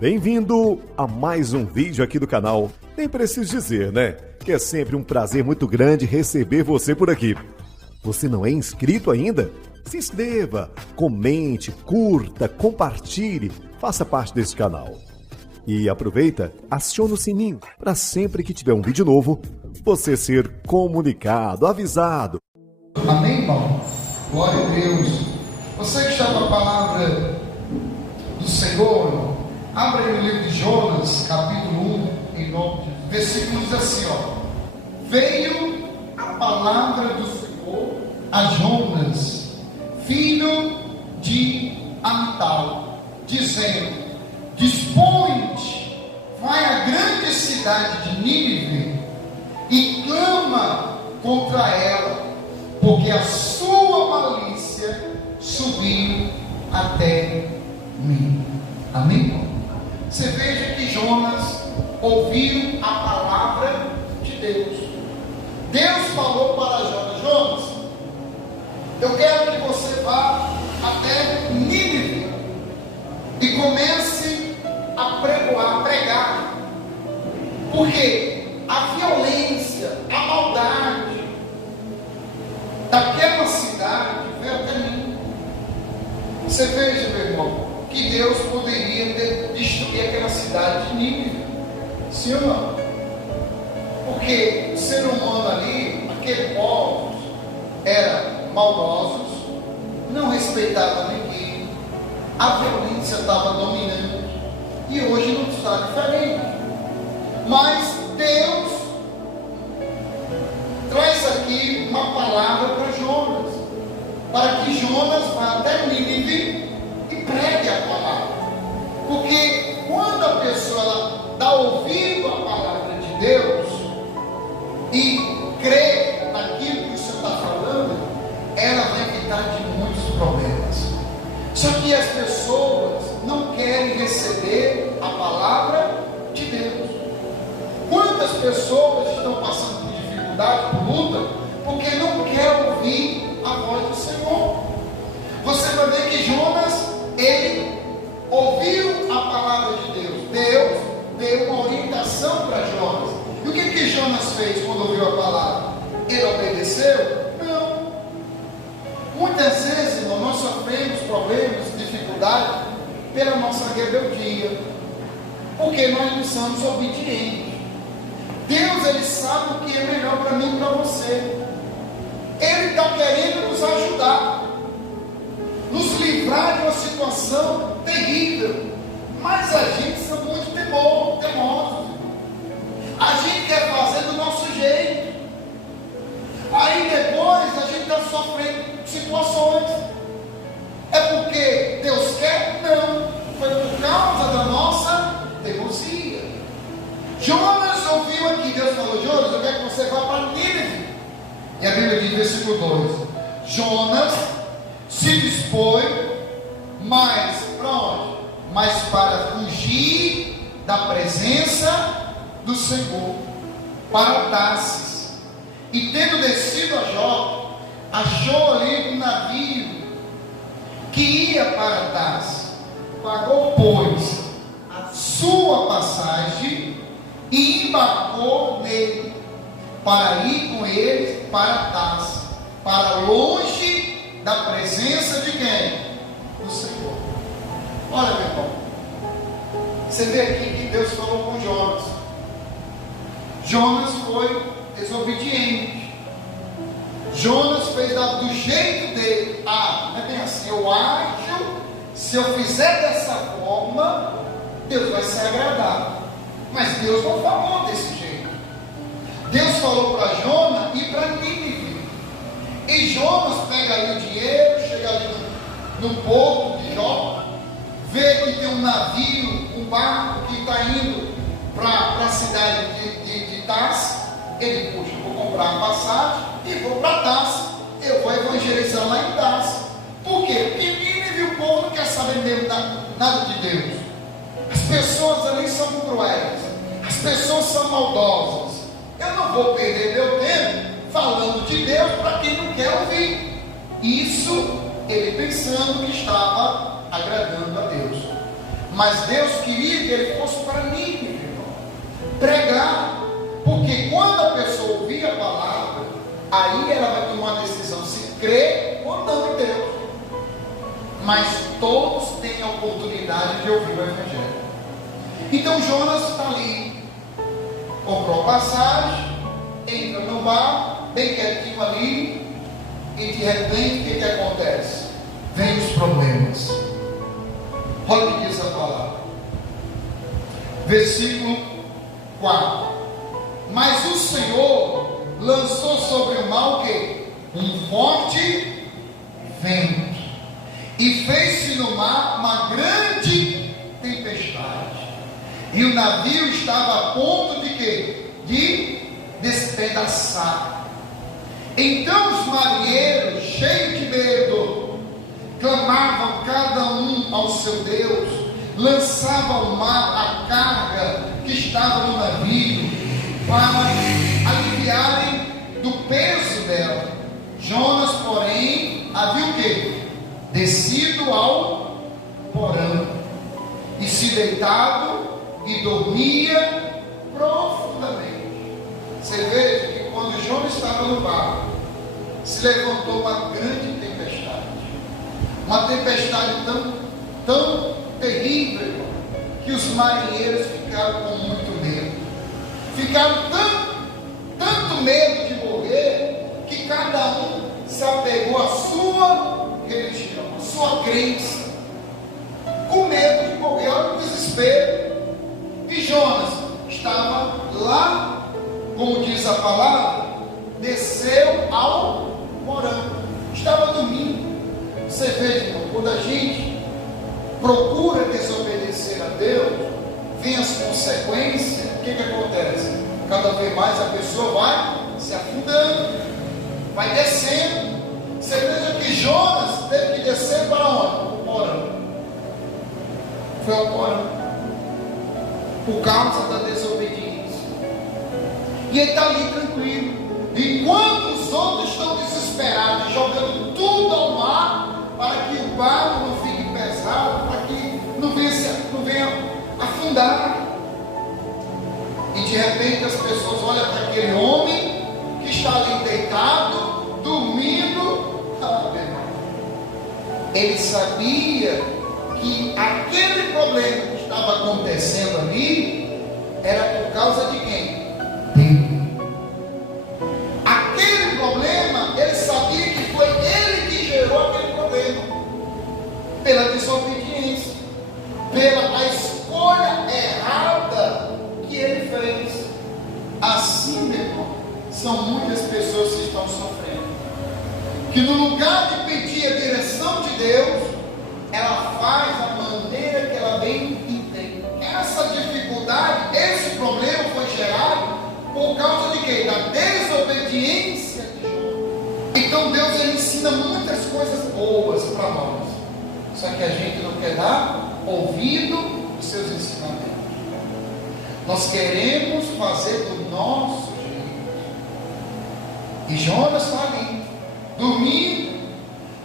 Bem-vindo a mais um vídeo aqui do canal. Nem preciso dizer, né? Que é sempre um prazer muito grande receber você por aqui. Você não é inscrito ainda? Se inscreva, comente, curta, compartilhe, faça parte desse canal. E aproveita, aciona o sininho para sempre que tiver um vídeo novo, você ser comunicado, avisado. Amém, irmão? Glória a Deus. Você que está com a palavra do Senhor, abra aí o livro de Jonas, capítulo 1, em nome de Deus. Versículo diz assim, veio a palavra do Senhor a Jonas, filho de Amital, dizendo: dispõe-te, vai à grande cidade de Nínive e clama contra ela, porque a sua malícia subiu até mim. Amém? Você veja que Jonas ouviu a palavra de Deus. Deus falou para Jonas: Jonas, eu quero que você vá até Nínive e comece a pregar, porque a violência, a maldade daquela cidade veio até mim. Você veja, meu irmão, que Deus poderia destruir aquela cidade de Nínive, sim ou não? Porque o ser humano ali, aquele povo, era maldosos, não respeitava ninguém, a violência estava dominando, e hoje não está diferente. Mas Deus traz aqui uma palavra para Jonas, para que Jonas vá até Nínive e pregue a palavra. Porque quando a pessoa está ouvindo a palavra de Deus e crê naquilo que o Senhor está falando, ela vai evitar de muitos problemas. Só que as pessoas não querem receber a palavra de Deus. Quantas pessoas estão passando por dificuldade, por luta, porque não querem ouvir a voz do Senhor? Você vai ver que Jonas, ele ouviu a palavra de Deus. Deus deu uma orientação para Jonas. E o que Jonas fez quando ouviu a palavra? Ele obedeceu? Não. Muitas vezes, irmão, nós sofremos problemas, dificuldades pela nossa rebeldia, porque nós não somos obedientes. Deus, ele sabe o que é melhor para mim e para você. Ele está querendo nos ajudar, nos livrar de uma situação terrível, mas a gente é muito teimosos. A gente quer fazer do nosso jeito, aí depois a gente está sofrendo situações. É porque Deus quer? Não, foi por causa da nossa teimosia. Jonas ouviu aqui, Deus falou: Jonas, eu quero que você vá para Nínive. E a Bíblia diz, versículo 2: Jonas se dispõe, mas para onde? Mas para fugir da presença do Senhor, para Tarsis. E tendo descido a Jope, achou ali um navio que ia para Tarsis. Pagou, pois, a sua passagem e embarcou nele, para ir com ele para Tarsis, para longe da presença de quem? Do Senhor. Olha, meu irmão, você vê aqui que Deus falou com Jonas. Jonas foi desobediente. Jonas fez do jeito dele. Não é bem assim. Eu acho, se eu fizer dessa forma, Deus vai se agradar. Mas Deus não falou desse jeito. Deus falou para Jonas ir para Nínive. E Jonas pega ali o dinheiro, chega ali no porto de Jope, vê que tem um navio, um barco que está indo para a cidade de Tarsis. Ele, puxa, vou comprar a passagem e vou para Tarsis. Eu vou evangelizar lá em Tarsis. Por quê? Porque Nínive, o povo não quer saber mesmo nada de Deus. As pessoas ali são cruéis, as pessoas são maldosas. Eu não vou perder meu tempo falando de Deus para quem não quer ouvir. Isso ele pensando que estava agradando a Deus. Mas Deus queria que ele fosse para Nínive, pregar, porque quando a pessoa ouvir a palavra, aí ela vai tomar uma decisão se crê ou não em Deus. Mas todos têm a oportunidade de ouvir o Evangelho. Então Jonas está ali, comprou passagem, entra no bar, bem quietinho ali, e de repente o que acontece? Vem os problemas. Olha o que diz a palavra, versículo 4: mas o Senhor lançou sobre o mar o quê? Um forte vento, e fez-se no mar uma grande tempestade, e o navio estava a ponto de quê? De despedaçar. Então os marinheiros, cheios de medo, clamavam cada um ao seu Deus, lançavam ao mar a carga que estava no navio, para aliviarem do peso dela. Jonas, porém, havia o quê? Descido ao porão, e se deitado e dormia profundamente. Você veja que quando Jonas estava no barco, se levantou uma grande tempestade, uma tempestade tão terrível, que os marinheiros ficaram com muito medo, ficaram tanto medo de morrer, que cada um se apegou à sua religião, à sua crença, com medo de morrer. Olha o desespero. E Jonas estava lá, como diz a palavra, desceu ao porão, estava dormindo. Você vê, irmão, quando a gente procura desobedecer a Deus, vem as consequências. O que acontece? Cada vez mais a pessoa vai se afundando, vai descendo. Você veja que Jonas teve que descer para onde? O porão. Foi ao porão, por causa da desobediência. E ele está ali tranquilo, enquanto os outros estão desesperados, jogando tudo ao mar, para que o barco não fique pesado, para que não venha afundar. E de repente as pessoas olham para aquele homem que está ali deitado, dormindo. Ele sabia que aquele problema que estava acontecendo ali era por causa de quem? Dele. Aquele problema, ele sabia que foi ele que gerou aquele problema, pela desobediência, pela escolha errada que ele fez. Assim, meu irmão, são muitas pessoas que estão sofrendo, que no lugar de pedir a direção de Deus, ela faz a maneira que ela bem entende. Essa dificuldade, esse problema foi gerado por causa de quê? Da desobediência de Jonas. Então Deus, ele ensina muitas coisas boas para nós, só que a gente não quer dar ouvido aos seus ensinamentos. Nós queremos fazer do nosso jeito. E Jonas está ali, dormindo,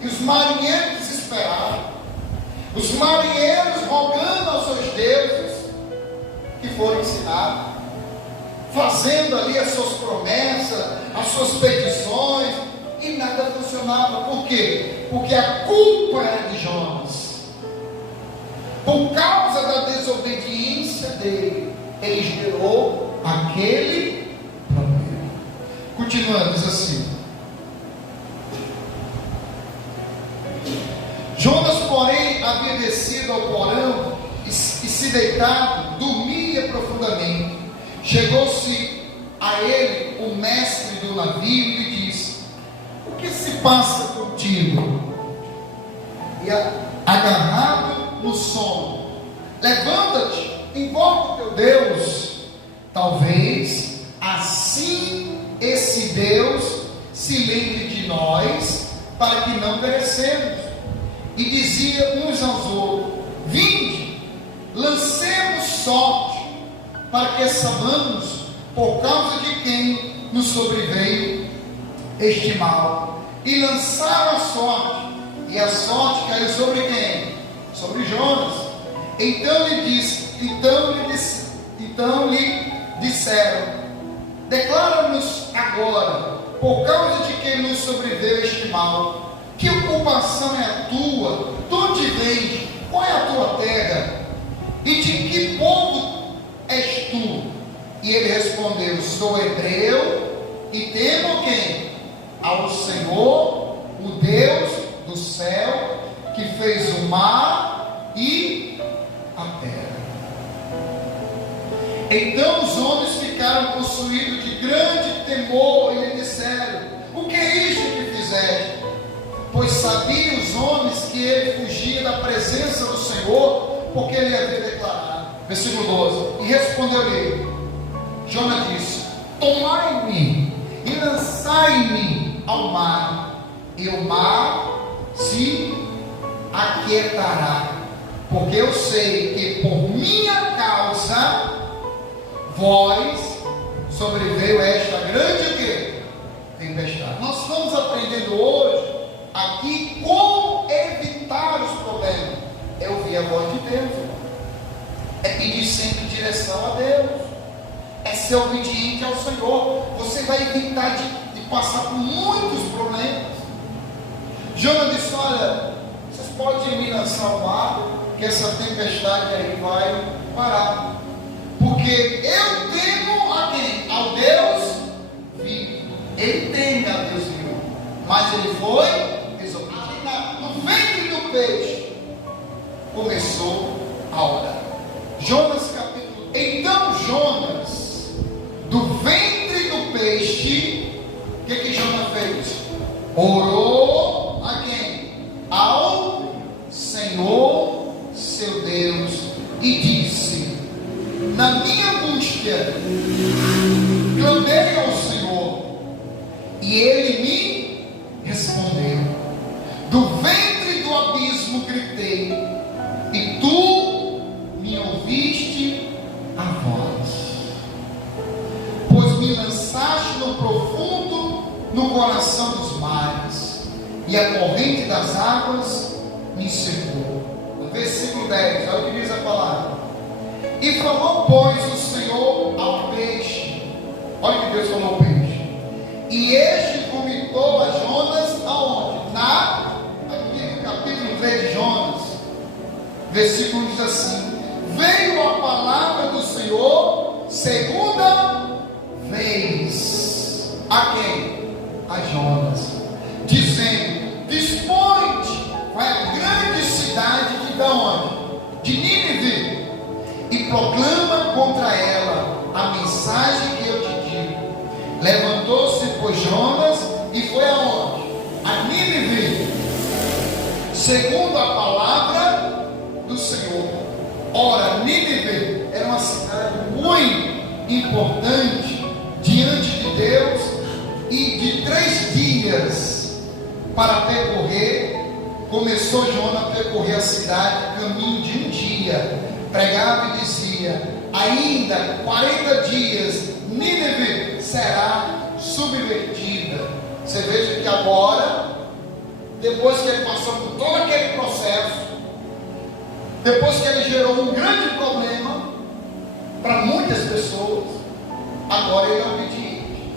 e os marinheiros desesperados, os marinheiros rogando aos seus deuses que foram ensinados, fazendo ali as suas promessas, as suas petições, e nada funcionava. Por quê? Porque a culpa era de Jonas. Por causa da desobediência dele, ele gerou aquele problema. Continuando, diz assim: Jonas, porém, havia descido ao porão e se deitado, dormia profundamente. Chegou-se a ele o mestre do navio e lhe disse: o que se passa contigo? E agarrado no sono, levanta-te, invoca o teu Deus. Talvez assim esse Deus se lembre de nós, para que não perecemos. E dizia uns aos outros: vinde, lancemos sorte, para que saibamos por causa de quem nos sobreveio este mal. E lançaram a sorte, e a sorte caiu sobre quem? Sobre Jonas. Então lhe disseram: declara-nos agora, por causa de que nos sobreveio este mal, que ocupação é a tua? De onde vens? Qual é a tua terra? E de que povo és tu? E ele respondeu: sou hebreu e temo quem? Ao Senhor, o Deus do céu, que fez o mar e a terra. Então os homens ficaram possuídos de grande temor e lhe disseram: o que é isto que fizeste? Pois sabiam os homens que ele fugia da presença do Senhor, porque ele havia declarado. Versículo 12: e respondeu-lhe Jonas, disse: tomai-me e lançai-me ao mar, e o mar se aquietará, porque eu sei que por minha causa vós sobreveio esta grande tempestade. Nós estamos aprendendo hoje aqui como evitar os problemas. É ouvir a voz de Deus, é pedir sempre direção a Deus, é ser obediente ao Senhor. Você vai evitar de passar por muitos problemas. Jonas disse: olha, vocês podem me lançar ao mar, que essa tempestade aí vai parar, porque eu temo a quem? Ao Deus vivo. Ele teme a Deus vivo, mas ele foi ali no ventre do peixe, começou a orar. Jonas capítulo. Então Jonas, do ventre do peixe, o que Jonas fez? Orou a quem? Ao Senhor seu Deus, e disse: na minha angústia clamei ao Senhor, e ele me respondeu. Do ventre do abismo gritei, e tu me ouviste a voz. Pois me lançaste no profundo, no coração dos mares, e a corrente das águas me secou. Versículo 10, olha o que diz a palavra. E falou, pois, o Senhor ao peixe. Olha o que Deus falou ao peixe. E este vomitou a Jonas aonde? Aqui no capítulo 3 de Jonas, versículo diz assim: veio a palavra do Senhor segunda vez. A quem? A Jonas, dizendo: dispõe-te, vai à grande cidade de onde? De Nínive, e proclama contra ela a mensagem que eu te digo. Levantou-se, pois, Jonas e foi aonde? A Nínive, segundo a palavra do Senhor. Ora, Nínive era uma cidade muito importante diante de Deus, e de 3 dias para percorrer. Começou Jonas a percorrer a cidade, caminho de 1 dia, pregava e dizia: ainda 40 dias Nínive será subvertida. Você veja que agora, depois que ele passou por todo aquele processo, depois que ele gerou um grande problema para muitas pessoas, agora ele é obediente.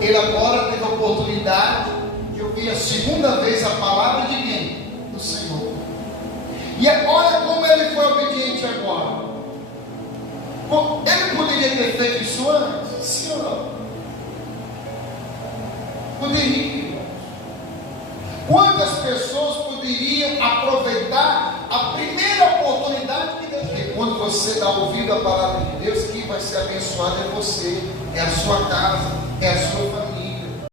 Ele agora teve a oportunidade de ouvir a segunda vez a palavra de quem? Do Senhor. E olha como ele foi obediente agora. Ele poderia ter feito isso antes? Sim ou não? Poderia. Quantas pessoas poderiam aproveitar a primeira oportunidade que Deus deu? Quando você dá ouvido à palavra de Deus, quem vai ser abençoado é você, é a sua casa, é a sua família.